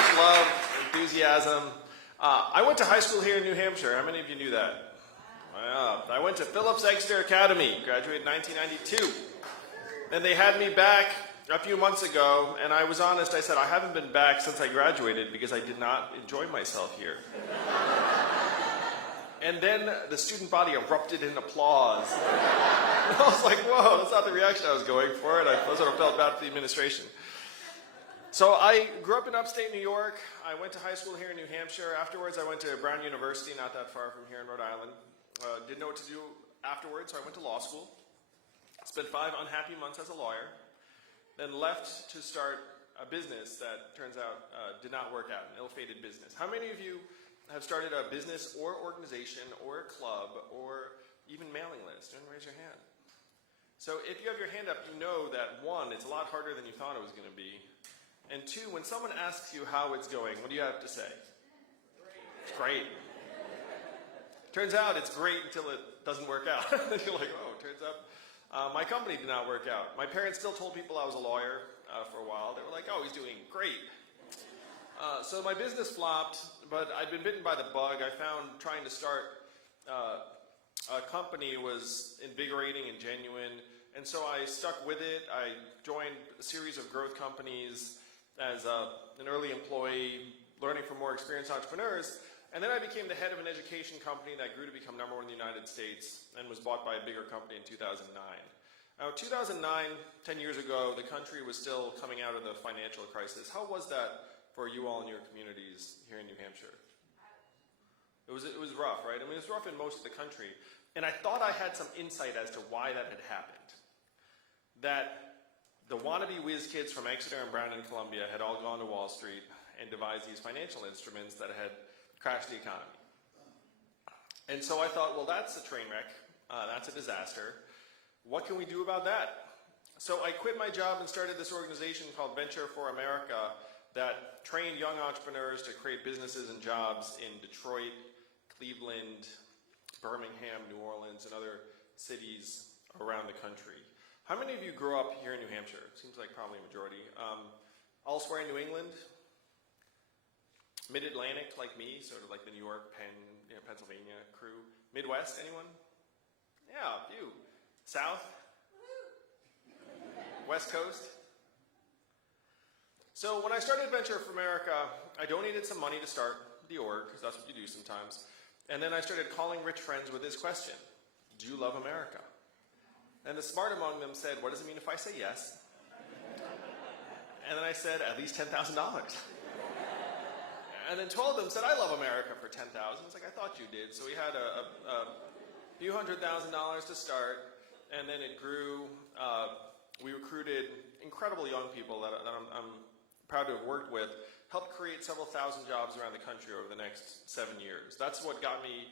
much love, enthusiasm. I went to high school here in New Hampshire. How many of you knew that? Wow. I went to Phillips Exeter Academy, graduated in 1992. And they had me back a few months ago, and I was honest, I said, I haven't been back since I graduated because I did not enjoy myself here. And then the student body erupted in applause. And I was like, whoa, that's not the reaction I was going for, and I sort of felt bad for the administration. So I grew up in upstate New York. I went to high school here in New Hampshire. Afterwards, I went to Brown University, not that far from here in Rhode Island. Didn't know what to do afterwards, so I went to law school. Spent 5 unhappy months as a lawyer. Then left to start a business that turns out did not work out, an ill-fated business. How many of you have started a business or organization or a club or even mailing list? Don't raise your hand. So if you have your hand up, you know that 1, it's a lot harder than you thought it was going to be. And 2, when someone asks you how it's going, what do you have to say? It's great. Turns out it's great until it doesn't work out. You're like, oh, turns out my company did not work out. My parents still told people I was a lawyer for a while. They were like, oh, he's doing great. So my business flopped, but I'd been bitten by the bug. I found trying to start a company was invigorating and genuine, and so I stuck with it. I joined a series of growth companies as an early employee, learning from more experienced entrepreneurs, and then I became the head of an education company that grew to become #1 in the United States and was bought by a bigger company in 2009. Now, 2009, 10 years ago, the country was still coming out of the financial crisis. How was that for you all in your communities here in New Hampshire? It was rough, right? I mean, it was rough in most of the country. And I thought I had some insight as to why that had happened. That the wannabe whiz kids from Exeter and Brown and Columbia had all gone to Wall Street and devised these financial instruments that had crashed the economy. And so I thought, well, that's a train wreck. That's a disaster. What can we do about that? So I quit my job and started this organization called Venture for America that trained young entrepreneurs to create businesses and jobs in Detroit, Cleveland, Birmingham, New Orleans, and other cities around the country. How many of you grew up here in New Hampshire? Seems like probably a majority. Elsewhere in New England? Mid-Atlantic, like me, sort of like the New York, Pennsylvania crew. Midwest, anyone? Yeah, a few. South? West Coast? So when I started Venture for America, I donated some money to start the org, because that's what you do sometimes. And then I started calling rich friends with this question: do you love America? And the smart among them said, what does it mean if I say yes? And then I said, at least $10,000. And then 12 of them said, I love America for $10,000. It's like, I thought you did. So we had a few $100,000 to start, and then it grew. We recruited incredible young people that I'm proud to have worked with, helped create several thousand jobs around the country over the next 7 years. That's what got me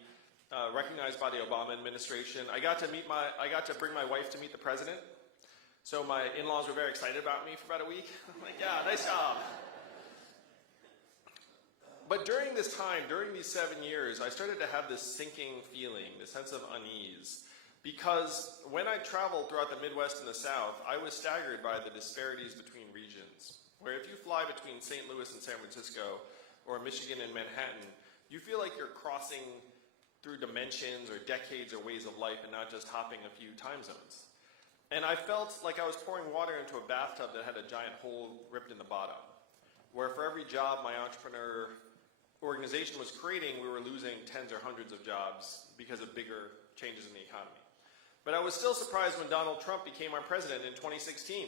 recognized by the Obama administration. I got to bring my wife to meet the president. So my in-laws were very excited about me for about a week. I'm like, yeah, nice job. But during this time, during these 7 years, I started to have this sinking feeling, this sense of unease. Because when I traveled throughout the Midwest and the South, I was staggered by the disparities between regions. Where if you fly between St. Louis and San Francisco, or Michigan and Manhattan, you feel like you're crossing through dimensions or decades or ways of life and not just hopping a few time zones. And I felt like I was pouring water into a bathtub that had a giant hole ripped in the bottom, where for every job my entrepreneur organization was creating, we were losing tens or hundreds of jobs because of bigger changes in the economy. But I was still surprised when Donald Trump became our president in 2016.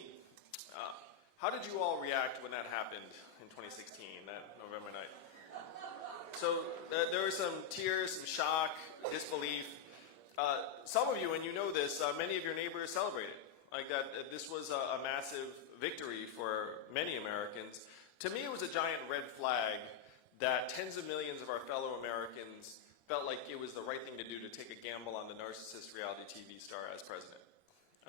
How did you all react when that happened in 2016, that November night? So there were some tears, some shock, disbelief. Some of you, and you know this, many of your neighbors celebrated. Like that, this was a massive victory for many Americans. To me, it was a giant red flag that tens of millions of our fellow Americans felt like it was the right thing to do to take a gamble on the narcissist reality TV star as president.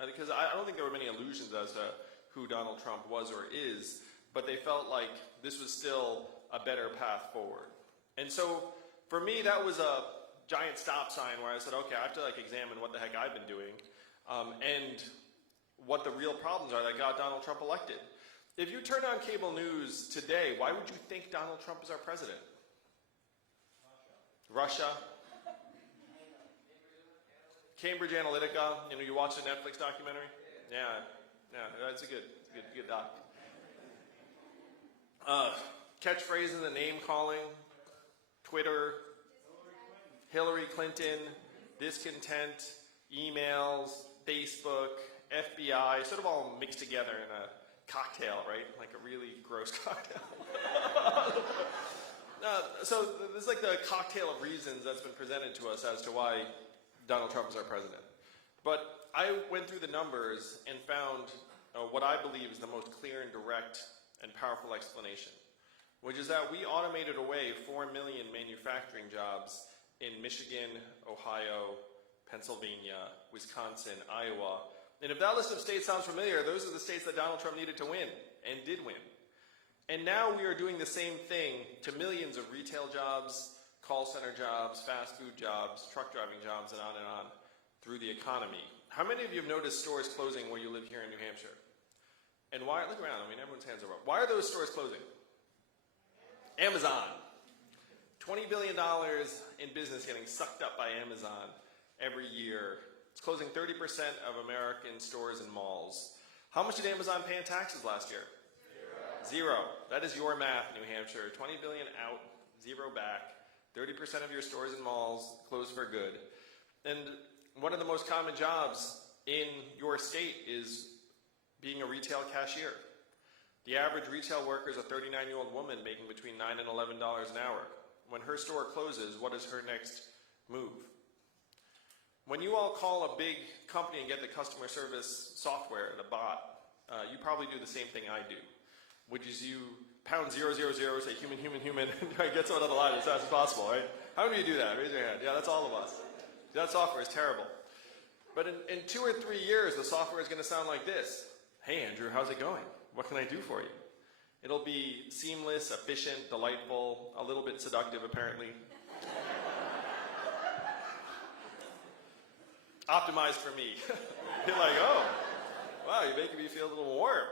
Because I don't think there were many illusions as to who Donald Trump was or is, but they felt like this was still a better path forward. And so for me, that was a giant stop sign where I said, okay, I have to examine what the heck I've been doing and what the real problems are that got Donald Trump elected. If you turn on cable news today, why would you think Donald Trump is our president? Russia. Cambridge Analytica. You know, you watch the Netflix documentary? Yeah, that's a good doc. Catchphrases and name calling, Twitter, Hillary Clinton, discontent, emails, Facebook, FBI, sort of all mixed together in a cocktail, right? Like a really gross cocktail. So this is like the cocktail of reasons that's been presented to us as to why Donald Trump is our president. But I went through the numbers and found what I believe is the most clear and direct and powerful explanation, which is that we automated away 4 million manufacturing jobs in Michigan, Ohio, Pennsylvania, Wisconsin, Iowa. And if that list of states sounds familiar, those are the states that Donald Trump needed to win, and did win. And now we are doing the same thing to millions of retail jobs, call center jobs, fast food jobs, truck driving jobs, and on through the economy. How many of you have noticed stores closing where you live here in New Hampshire? And why, look around, I mean, everyone's hands are up. Why are those stores closing? Amazon. $20 billion in business getting sucked up by Amazon every year. It's closing 30% of American stores and malls. How much did Amazon pay in taxes last year? Zero. That is your math, New Hampshire. 20 billion out, zero back. 30% of your stores and malls closed for good. And one of the most common jobs in your state is being a retail cashier. The average retail worker is a 39-year-old woman making between $9 and $11 an hour. When her store closes, what is her next move? When you all call a big company and get the customer service software, the bot, you probably do the same thing I do, which is you pound 000, say human, and try to get someone on the line as fast as possible, right? How many of you do that? Raise your hand. Yeah, that's all of us. That software is terrible. But in 2 or 3 years, the software is going to sound like this. Hey, Andrew, how's it going? What can I do for you? It'll be seamless, efficient, delightful, a little bit seductive, apparently. Optimized for me. You're like, oh, wow, you're making me feel a little warm.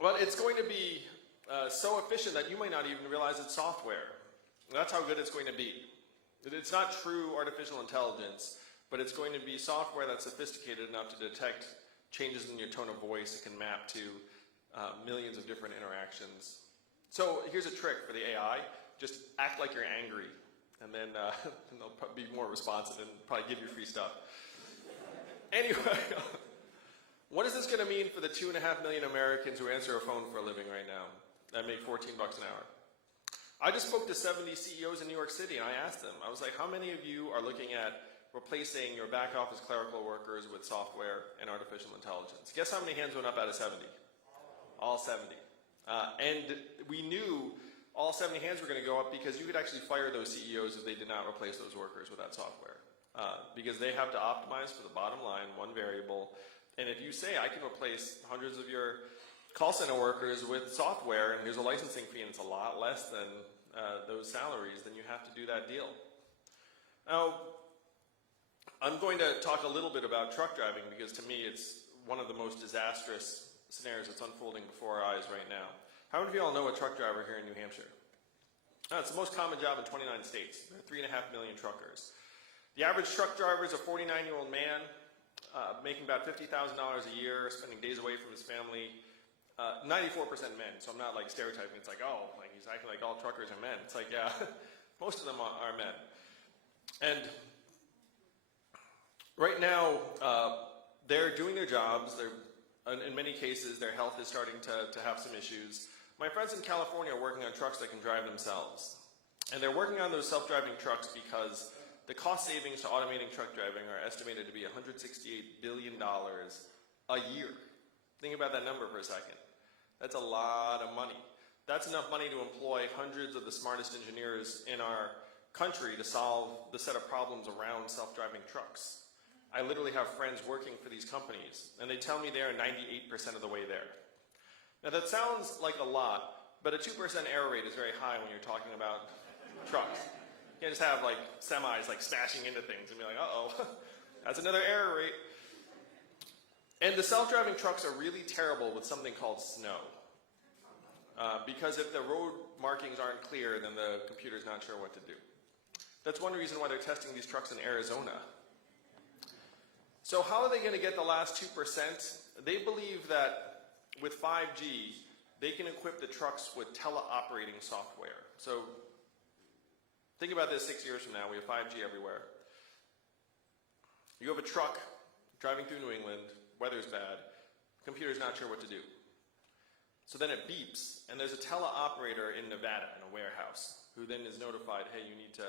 Well, it's going to be so efficient that you might not even realize it's software. That's how good it's going to be. It's not true artificial intelligence, but it's going to be software that's sophisticated enough to detect changes in your tone of voice. It can map to millions of different interactions. So here's a trick for the AI. Just act like you're angry, and then they'll be more responsive and probably give you free stuff. Anyway, what is this going to mean for the 2.5 million Americans who answer a phone for a living right now that make $14 an hour? I just spoke to 70 CEOs in New York City, and I asked them, I was like, how many of you are looking at replacing your back office clerical workers with software and artificial intelligence? Guess how many hands went up out of 70? All 70. And we knew all 70 hands were going to go up because you could actually fire those CEOs if they did not replace those workers with that software. Because they have to optimize for the bottom line, one variable. And if you say, I can replace hundreds of your call center workers with software, and there's a licensing fee, and it's a lot less than those salaries, then you have to do that deal. Now, I'm going to talk a little bit about truck driving because to me it's one of the most disastrous scenarios that's unfolding before our eyes right now. How many of you all know a truck driver here in New Hampshire? It's the most common job in 29 states. There are 3.5 million truckers. The average truck driver is a 49-year-old man making about $50,000 a year, spending days away from his family. 94% men, so I'm not like stereotyping. It's like, oh, like he's acting like all truckers are men. It's like, yeah, most of them are men. And right now, they're doing their jobs. In many cases, their health is starting to have some issues. My friends in California are working on trucks that can drive themselves. And they're working on those self-driving trucks because the cost savings to automating truck driving are estimated to be $168 billion a year. Think about that number for a second. That's a lot of money. That's enough money to employ hundreds of the smartest engineers in our country to solve the set of problems around self-driving trucks. I literally have friends working for these companies, and they tell me they're 98% of the way there. Now that sounds like a lot, but a 2% error rate is very high when you're talking about trucks. You can't just have like semis like smashing into things and be like, uh-oh, that's another error rate. And the self-driving trucks are really terrible with something called snow. Because if the road markings aren't clear, then the computer's not sure what to do. That's one reason why they're testing these trucks in Arizona. So how are they going to get the last 2%? They believe that with 5G, they can equip the trucks with teleoperating software. So think about this 6 years from now. We have 5G everywhere. You have a truck driving through New England, weather's bad, computer's not sure what to do. So then it beeps, and there's a teleoperator in Nevada in a warehouse who then is notified, hey, you need to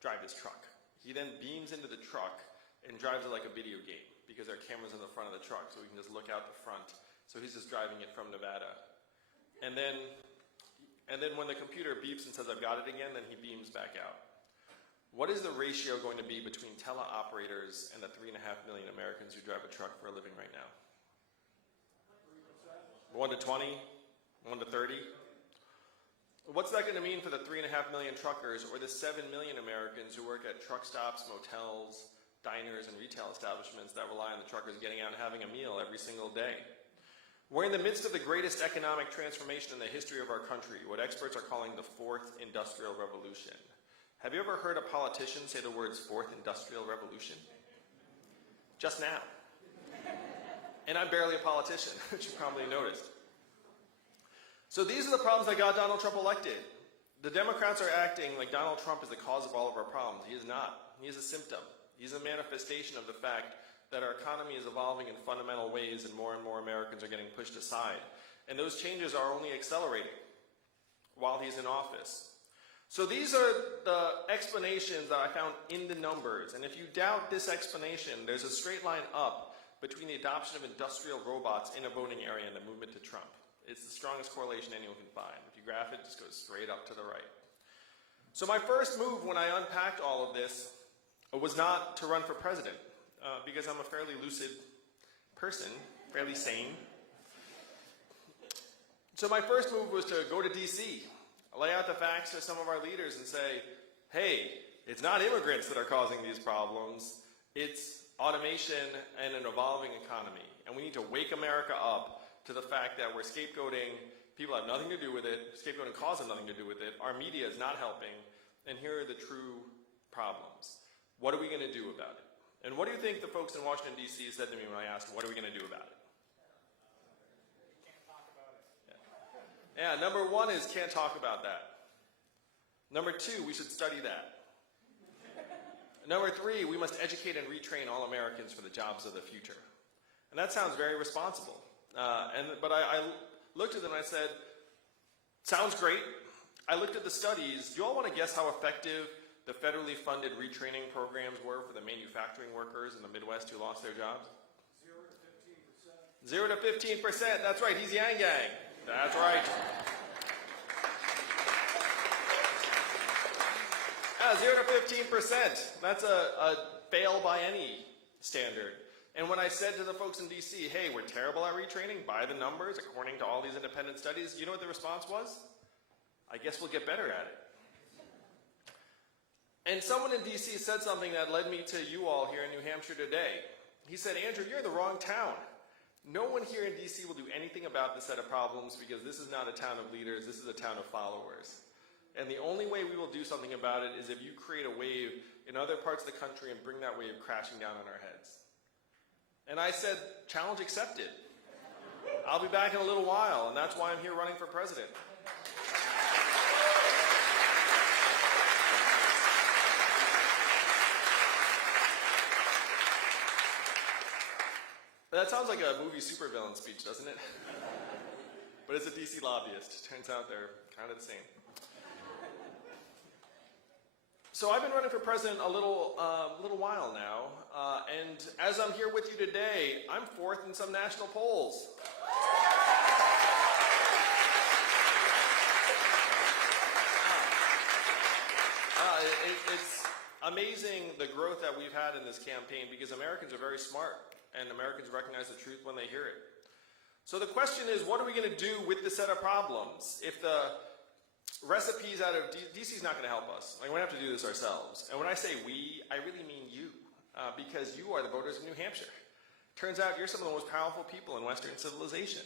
drive this truck. He then beams into the truck and drives it like a video game because there are cameras in the front of the truck, so we can just look out the front. So he's just driving it from Nevada. And then when the computer beeps and says, I've got it again, then he beams back out. What is the ratio going to be between teleoperators and the 3.5 million Americans who drive a truck for a living right now? 1 to 20? 1 to 30? What's that going to mean for the 3.5 million truckers or the 7 million Americans who work at truck stops, motels, diners, and retail establishments that rely on the truckers getting out and having a meal every single day? We're in the midst of the greatest economic transformation in the history of our country, what experts are calling the fourth industrial revolution. Have you ever heard a politician say the words fourth industrial revolution? Just now. And I'm barely a politician, which you probably noticed. So these are the problems that got Donald Trump elected. The Democrats are acting like Donald Trump is the cause of all of our problems. He is not. He is a symptom. He's a manifestation of the fact that our economy is evolving in fundamental ways and more Americans are getting pushed aside. And those changes are only accelerating while he's in office. So these are the explanations that I found in the numbers. And if you doubt this explanation, there's a straight line up between the adoption of industrial robots in a voting area and the movement to Trump. It's the strongest correlation anyone can find. If you graph it, it just goes straight up to the right. So my first move when I unpacked all of this was not to run for president, because I'm a fairly lucid person, fairly sane. So my first move was to go to DC, lay out the facts to some of our leaders and say, hey, it's not immigrants that are causing these problems, it's automation and an evolving economy. And we need to wake America up to the fact that we're scapegoating, people have nothing to do with it, scapegoating cause has nothing to do with it, our media is not helping, and here are the true problems. What are we going to do about it? And what do you think the folks in Washington, D.C. said to me when I asked, what are we going to do about it? Can't talk about it. Yeah, number one is can't talk about that. Number two, we should study that. Number three, we must educate and retrain all Americans for the jobs of the future. And that sounds very responsible. But I looked at them and I said, sounds great. I looked at the studies. Do you all want to guess how effective the federally funded retraining programs were for the manufacturing workers in the Midwest who lost their jobs? 0 to 15%. 0 to 15%. That's right. He's Yang Gang. That's right. 0 to 15%. That's a fail by any standard. And when I said to the folks in D.C., hey, we're terrible at retraining, by the numbers, according to all these independent studies, you know what the response was? I guess we'll get better at it. And someone in D.C. said something that led me to you all here in New Hampshire today. He said, Andrew, you're in the wrong town. No one here in D.C. will do anything about this set of problems because this is not a town of leaders, this is a town of followers. And the only way we will do something about it is if you create a wave in other parts of the country and bring that wave crashing down on our heads. And I said, challenge accepted. I'll be back in a little while, and that's why I'm here running for president. That sounds like a movie supervillain speech, doesn't it? But it's a DC lobbyist. Turns out they're kind of the same. So I've been running for president a little while now, and as I'm here with you today, I'm fourth in some national polls. It's amazing the growth that we've had in this campaign because Americans are very smart, and Americans recognize the truth when they hear it. So the question is, what are we going to do with this set of problems? If the recipes out of DC's not going to help us. Like, we're going to have to do this ourselves. And when I say we, I really mean you, because you are the voters of New Hampshire. Turns out you're some of the most powerful people in Western civilization.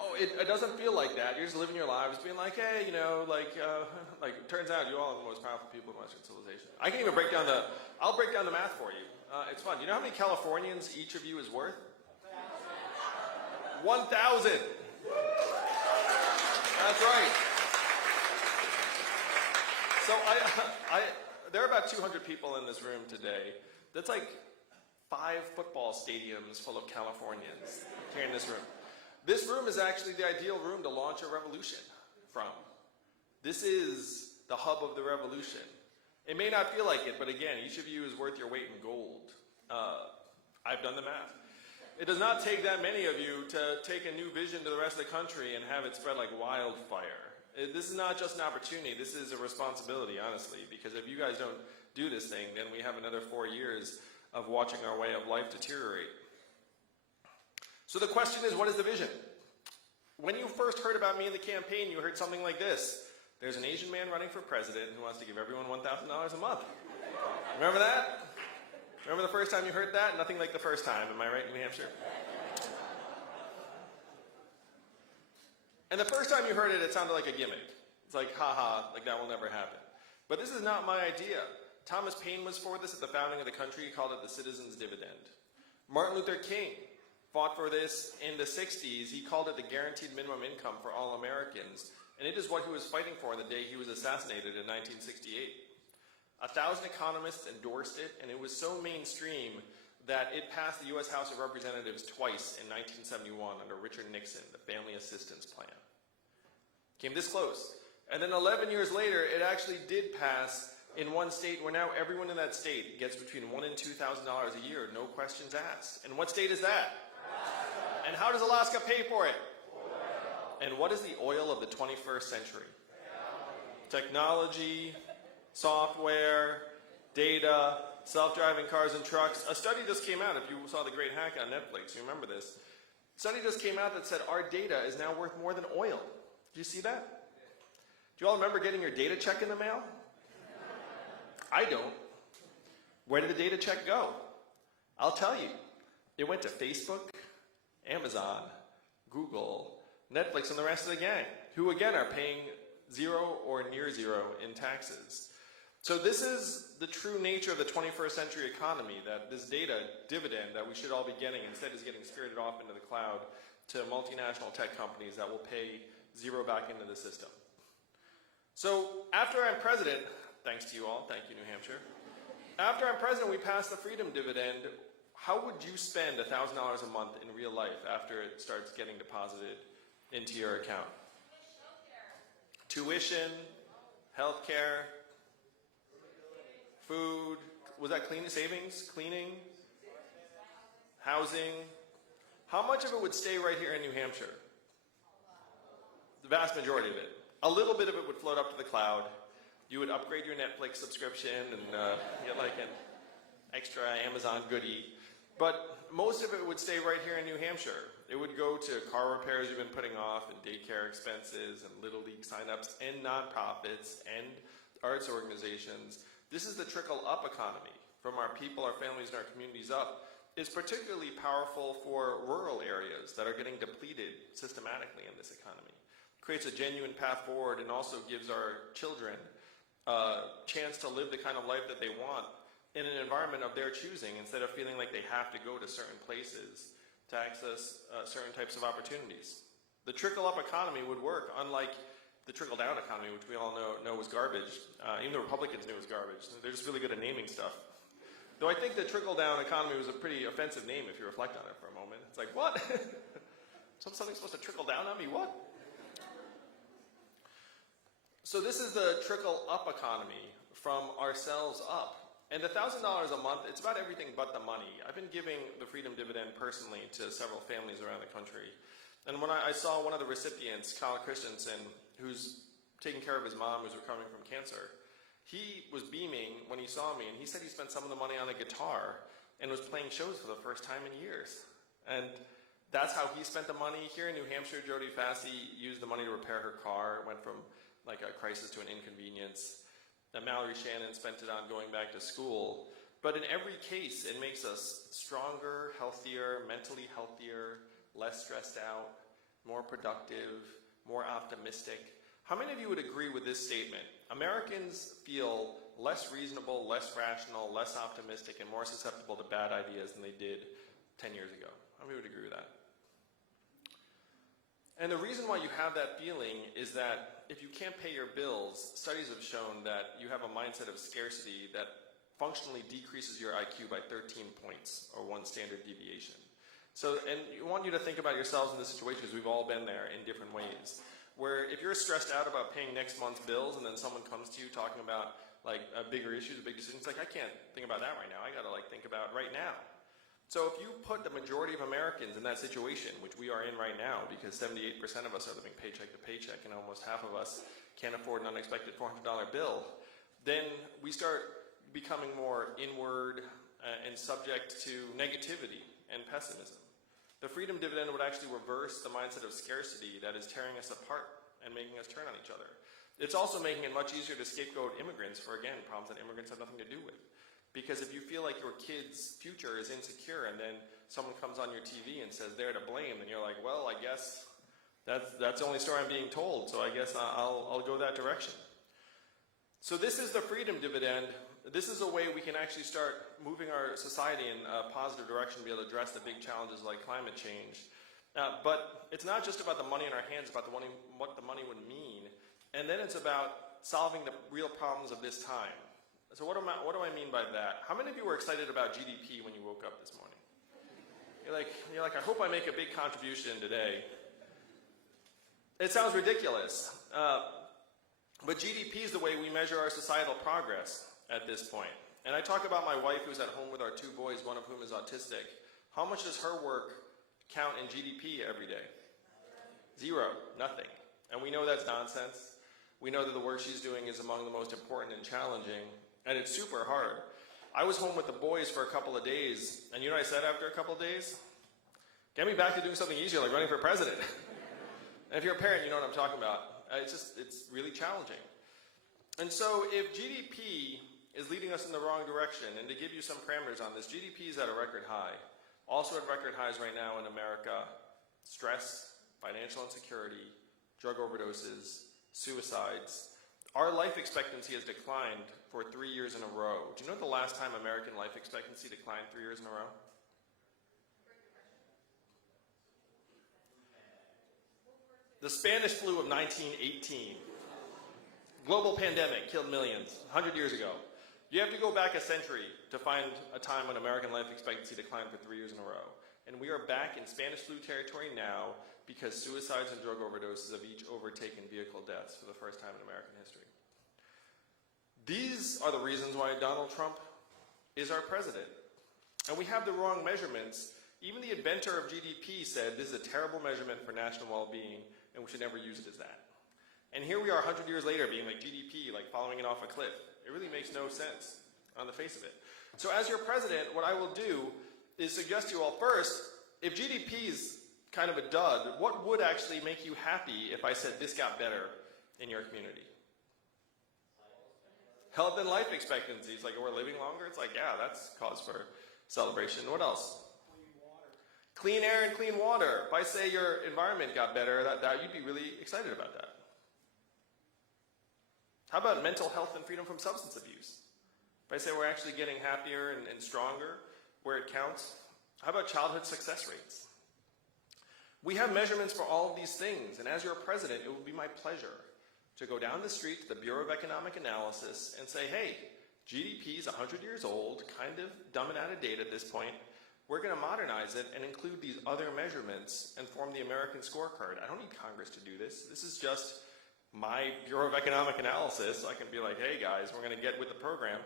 Oh, it doesn't feel like that. You're just living your lives being like, hey, you know, like it turns out you all are the most powerful people in Western civilization. I can even I'll break down the math for you. It's fun. You know how many Californians each of you is worth? 1,000. That's right. So there are about 200 people in this room today. That's like 5 football stadiums full of Californians here in this room. This room is actually the ideal room to launch a revolution from. This is the hub of the revolution. It may not feel like it, but again, each of you is worth your weight in gold. I've done the math. It does not take that many of you to take a new vision to the rest of the country and have it spread like wildfire. This is not just an opportunity, this is a responsibility, honestly, because if you guys don't do this thing, then we have another 4 years of watching our way of life deteriorate. So the question is, what is the vision? When you first heard about me in the campaign, you heard something like this. There's an Asian man running for president who wants to give everyone $1,000 a month. Remember that? Remember the first time you heard that? Nothing like the first time, am I right, New Hampshire? And the first time you heard it, it sounded like a gimmick. It's like, haha, like that will never happen. But this is not my idea. Thomas Paine was for this at the founding of the country. He called it the citizen's dividend. Martin Luther King fought for this in the 60s. He called it the guaranteed minimum income for all Americans. And it is what he was fighting for the day he was assassinated in 1968. 1,000 economists endorsed it, and it was so mainstream that it passed the U.S. House of Representatives twice in 1971 under Richard Nixon, the Family Assistance Plan. Came this close. And then 11 years later, it actually did pass in one state where now everyone in that state gets between $1,000 and $2,000 a year, no questions asked. And what state is that? Alaska. And how does Alaska pay for it? Oil. And what is the oil of the 21st century? Technology, software, data, self-driving cars and trucks. A study just came out, if you saw The Great Hack on Netflix, you remember this. A study just came out that said our data is now worth more than oil. Did you see that? Do you all remember getting your data check in the mail? I don't. Where did the data check go? I'll tell you. It went to Facebook, Amazon, Google, Netflix, and the rest of the gang, who again are paying zero or near zero in taxes. So this is the true nature of the 21st century economy, that this data dividend that we should all be getting instead is getting spirited off into the cloud to multinational tech companies that will pay zero back into the system. So after I'm president, thanks to you all, thank you New Hampshire, after I'm president we passed the freedom dividend. How would you spend $1,000 a month in real life after it starts getting deposited into your account? Tuition, healthcare, food, was that cleaning, savings, cleaning, housing? How much of it would stay right here in New Hampshire? The vast majority of it. A little bit of it would float up to the cloud. You would upgrade your Netflix subscription and get like an extra Amazon goodie. But most of it would stay right here in New Hampshire. It would go to car repairs you've been putting off and daycare expenses and Little League signups and nonprofits and arts organizations. This is the trickle-up economy from our people, our families, and our communities up. It's particularly powerful for rural areas that are getting depleted systematically in this economy. Creates a genuine path forward and also gives our children a chance to live the kind of life that they want in an environment of their choosing instead of feeling like they have to go to certain places to access certain types of opportunities. The trickle-up economy would work unlike the trickle-down economy, which we all know was garbage. Even the Republicans knew it was garbage. They're just really good at naming stuff. Though I think the trickle-down economy was a pretty offensive name if you reflect on it for a moment. It's like, what? Something's supposed to trickle down on me? What? So this is the trickle-up economy from ourselves up. And the $1,000 a month, it's about everything but the money. I've been giving the Freedom Dividend personally to several families around the country. And when I saw one of the recipients, Kyle Christensen, who's taking care of his mom who's recovering from cancer, he was beaming when he saw me, and he said he spent some of the money on a guitar and was playing shows for the first time in years. And that's how he spent the money. Here in New Hampshire, Jodie Fassey used the money to repair her car. It went from like a crisis to an inconvenience. That Mallory Shannon spent it on going back to school. But in every case, it makes us stronger, healthier, mentally healthier, less stressed out, more productive, more optimistic. How many of you would agree with this statement? Americans feel less reasonable, less rational, less optimistic, and more susceptible to bad ideas than they did 10 years ago. How many would agree with that? And the reason why you have that feeling is that if you can't pay your bills, studies have shown that you have a mindset of scarcity that functionally decreases your IQ by 13 points, or 1 standard deviation. So, and I want you to think about yourselves in this situation, because we've all been there in different ways, where if you're stressed out about paying next month's bills and then someone comes to you talking about like bigger issues, big decisions, like I can't think about that right now, I gotta like think about right now. So if you put the majority of Americans in that situation, which we are in right now, because 78% of us are living paycheck to paycheck and almost half of us can't afford an unexpected $400 bill, then we start becoming more inward and subject to negativity and pessimism. The freedom dividend would actually reverse the mindset of scarcity that is tearing us apart and making us turn on each other. It's also making it much easier to scapegoat immigrants for, again, problems that immigrants have nothing to do with. Because if you feel like your kid's future is insecure and then someone comes on your TV and says they're to blame, then you're like, well, I guess that's the only story I'm being told, so I guess I'll go that direction. So this is the freedom dividend. This is a way we can actually start moving our society in a positive direction to be able to address the big challenges like climate change. But it's not just about the money in our hands, it's about what the money would mean. And then it's about solving the real problems of this time. So what do I mean by that? How many of you were excited about GDP when you woke up this morning? You're like, I hope I make a big contribution today. It sounds ridiculous. But GDP is the way we measure our societal progress at this point. And I talk about my wife who's at home with our 2 boys, one of whom is autistic. How much does her work count in GDP every day? 0, nothing. And we know that's nonsense. We know that the work she's doing is among the most important and challenging, and it's super hard. I was home with the boys for a couple of days, and you know what I said after a couple of days? Get me back to doing something easier, like running for president. And if you're a parent, you know what I'm talking about. It's really challenging. And so if GDP is leading us in the wrong direction, and to give you some parameters on this, GDP is at a record high. Also at record highs right now in America, stress, financial insecurity, drug overdoses, suicides. Our life expectancy has declined for 3 years in a row. Do you know the last time American life expectancy declined 3 years in a row? The Spanish flu of 1918. Global pandemic killed millions 100 years ago. You have to go back a century to find a time when American life expectancy declined for 3 years in a row. And we are back in Spanish flu territory now because suicides and drug overdoses have each overtaken vehicle deaths for the first time in American history. These are the reasons why Donald Trump is our president. And we have the wrong measurements. Even the inventor of GDP said this is a terrible measurement for national well-being and we should never use it as that. And here we are 100 years later being like GDP, like following it off a cliff. It really makes no sense on the face of it. So as your president, what I will do is suggest to you all first, if GDP is kind of a dud, what would actually make you happy if I said this got better in your community? Health and life expectancy. It's like we're living longer. It's like, yeah, that's cause for celebration. What else? Clean air and clean water. If I say your environment got better, that you'd be really excited about that. How about mental health and freedom from substance abuse? If I say we're actually getting happier and stronger where it counts. How about childhood success rates? We have measurements for all of these things, and as your president, it will be my pleasure to go down the street to the Bureau of Economic Analysis and say, hey, GDP is 100 years old, kind of dumb and out of date at this point. We're going to modernize it and include these other measurements and form the American scorecard. I don't need Congress to do this. This is just my Bureau of Economic Analysis. I can be like, hey guys, we're going to get with the program.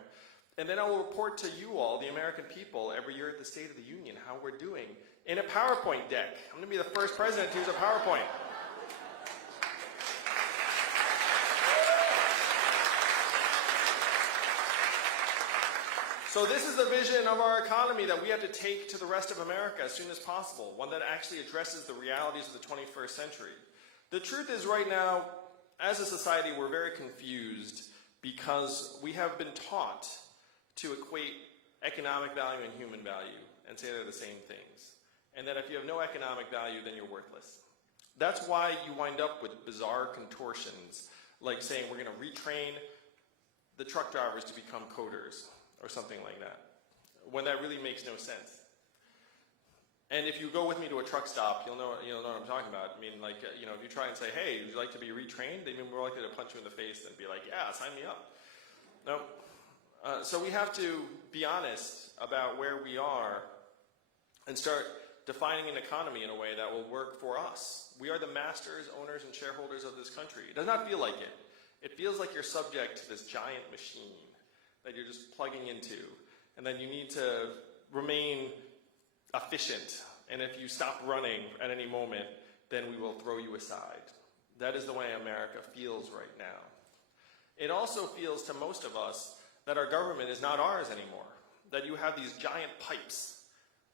And then I will report to you all, the American people, every year at the State of the Union, how we're doing in a PowerPoint deck. I'm going to be the first president to use a PowerPoint. So this is the vision of our economy that we have to take to the rest of America as soon as possible, one that actually addresses the realities of the 21st century. The truth is right now, as a society, we're very confused because we have been taught to equate economic value and human value and say they're the same things. And that if you have no economic value, then you're worthless. That's why you wind up with bizarre contortions, like saying we're going to retrain the truck drivers to become coders, or something like that, when that really makes no sense. And if you go with me to a truck stop, you'll know what I'm talking about. I mean, like, if you try and say, hey, would you like to be retrained? They'd be more likely to punch you in the face than be like, yeah, sign me up. No. So we have to be honest about where we are and start defining an economy in a way that will work for us. We are the masters, owners, and shareholders of this country. It does not feel like it. It feels like you're subject to this giant machine that you're just plugging into, and then you need to remain efficient. And if you stop running at any moment, then we will throw you aside. That is the way America feels right now. It also feels to most of us that our government is not ours anymore, that you have these giant pipes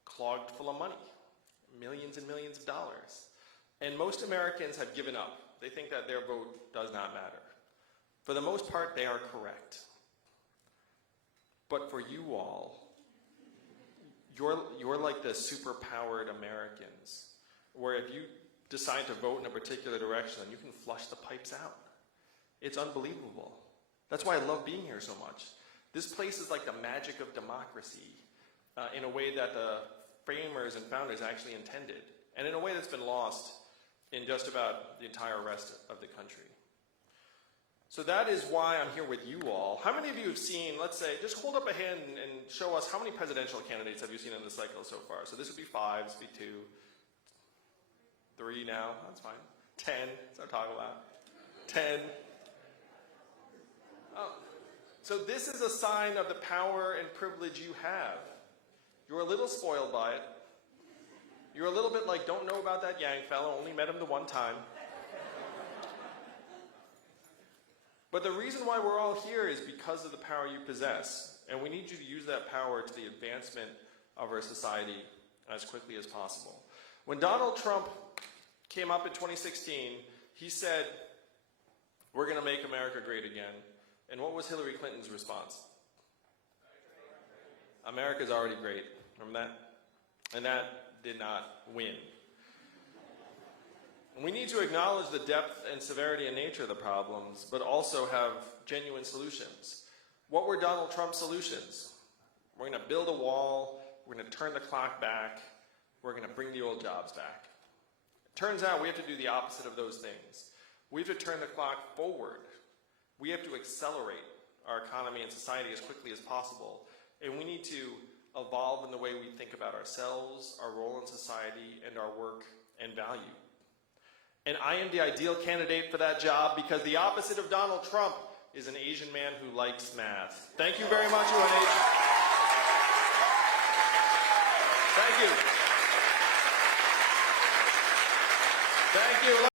clogged full of money, millions and millions of dollars. And most Americans have given up. They think that their vote does not matter. For the most part, they are correct. But for you all, you're like the superpowered Americans, where if you decide to vote in a particular direction, you can flush the pipes out. It's unbelievable. That's why I love being here so much. This place is like the magic of democracy in a way that the framers and founders actually intended, and in a way that's been lost in just about the entire rest of the country. So that is why I'm here with you all. How many of you have seen, let's say, just hold up a hand and show us how many presidential candidates have you seen in this cycle so far? So this would be 5, this would be 2, 3 now, that's fine. 10, that's what I'm talking about. 10. Oh. So this is a sign of the power and privilege you have. You're a little spoiled by it. You're a little bit like, don't know about that Yang fellow, only met him the one time. But the reason why we're all here is because of the power you possess. And we need you to use that power to the advancement of our society as quickly as possible. When Donald Trump came up in 2016, he said, we're going to make America great again. And what was Hillary Clinton's response? America's already great. Remember that? And that did not win. And we need to acknowledge the depth and severity and nature of the problems, but also have genuine solutions. What were Donald Trump's solutions? We're going to build a wall. We're going to turn the clock back. We're going to bring the old jobs back. It turns out we have to do the opposite of those things. We have to turn the clock forward. We have to accelerate our economy and society as quickly as possible. And we need to evolve in the way we think about ourselves, our role in society, and our work and value. And I am the ideal candidate for that job because the opposite of Donald Trump is an Asian man who likes math. Thank you very much, UNH. Thank you. Thank you.